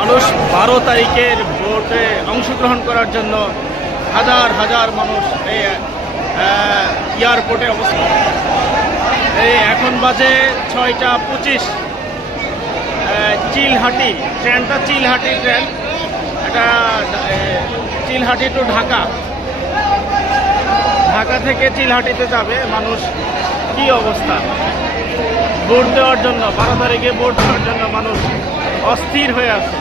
মানুষ 12 তারিখের ভোটে অংশগ্রহণ করার জন্য হাজার হাজার মানুষ এই এয়ারপোর্টে অবস্থান। এই এখন বাজে 6টা 25। চিলহাটি ট্রেনটা চিলহাটি ট্রেন, এটা চিলহাটি টু ঢাকা, ঢাকা থেকে চিলহাটিতে যাবে মানুষ। কি অবস্থা! ভোট দেওয়ার জন্য 12 তারিখে ভোট দেওয়ার জন্য মানুষ অস্থির হয়ে আছে।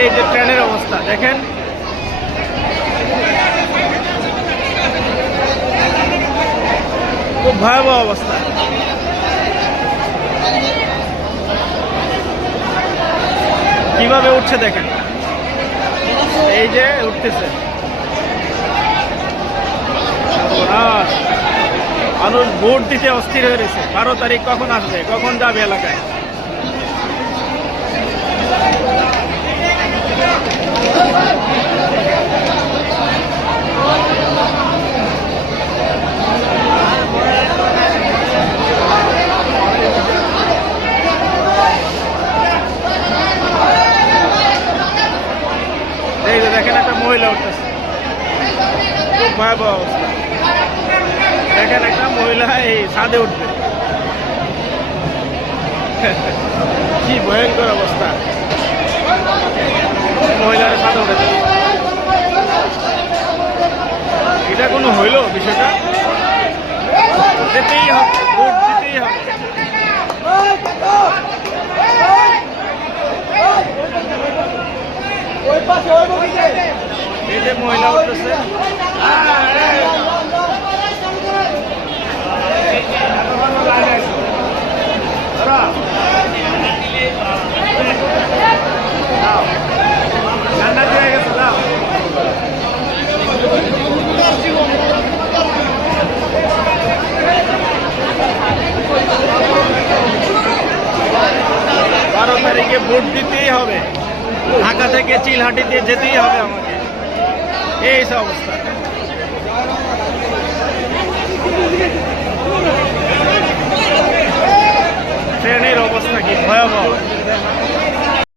এই যে ট্রেনের অবস্থা দেখেন, খুব ভয়াবহ অবস্থা। কিভাবে উঠছে দেখেন, এই যে উঠতেছে মানুষ। ভোট দিতে অস্থির হয়ে রয়েছে। 12 তারিখ কখন আসবে, কখন যাবে এলাকায়। এই যে দেখেন, একটা মহিলা উঠতেছে, খুব ভয়াবহ অবস্থা। দেখেন একটা মহিলা এই ছাদে উঠবে, কি ভয়ঙ্কর অবস্থা। মহিলারা ছাদে উঠেছে, এটা কোনো হইল বিষয়টা? যেতেই হবে, ভোট দিতেই হবে। এই যে মহিলা উঠতেছে, তারিখে ভোট দিতেই হবে, ঢাকা থেকে চিলহাটিতে যেতেই হবে আমাকে। এই অবস্থা।